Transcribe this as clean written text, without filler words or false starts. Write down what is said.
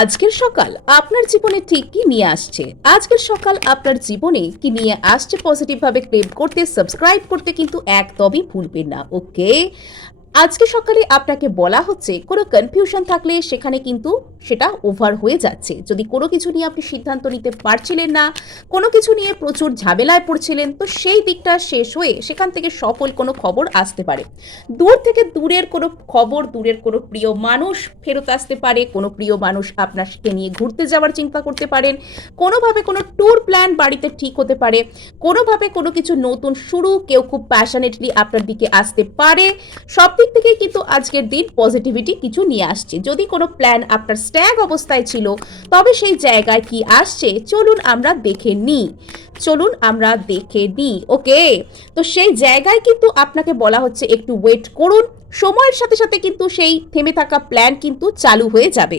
আজকের সকাল আপনার জীবনে ঠিক কি নিয়ে আসছে? আজকের সকাল আপনার জীবনে কি নিয়ে আসছে পজিটিভ ভাবে ক্লেম করতে, সাবস্ক্রাইব করতে কিন্তু একদমই ভুলবেন না। ওকে, আজকে সকালে আপনাকে বলা হচ্ছে কোনো কনফিউশন থাকলে সেখানে কিন্তু সেটা ওভার হয়ে যাচ্ছে। যদি কোনো কিছু নিয়ে আপনি সিদ্ধান্ত নিতে পারছিলেন না, কোনো কিছু নিয়ে প্রচুর ঝামেলায় পড়ছিলেন, তো সেই দিকটা শেষ হয়ে সেখান থেকে সফল কোনো খবর আসতে পারে। দূর থেকে দূরের কোনো খবর, দূরের কোনো প্রিয় মানুষ ফেরত আসতে পারে, কোনো প্রিয় মানুষ আপনাকে নিয়ে ঘুরতে যাওয়ার চিন্তা করতে পারেন, কোনোভাবে কোনো ট্যুর প্ল্যান বাড়িতে ঠিক হতে পারে, কোনোভাবে কোনো কিছু নতুন শুরু কেউ খুব প্যাশনেটলি আপনার দিকে আসতে পারে। সব দিক থেকেই কিন্তু আজকের দিন পজিটিভিটি কিছু নিয়ে আসছে। যদি কোনো প্ল্যান আপনার স্ট্যাগ অবস্থায় ছিল, তবে সেই জায়গায় কি আসছে চলুন আমরা দেখে নিই। ওকে, তো সেই জায়গায় কিন্তু আপনাকে বলা হচ্ছে একটু ওয়েট করুন। সময়ের সাথে সাথে কিন্তু সেই থেমে থাকা প্ল্যান কিন্তু চালু হয়ে যাবে।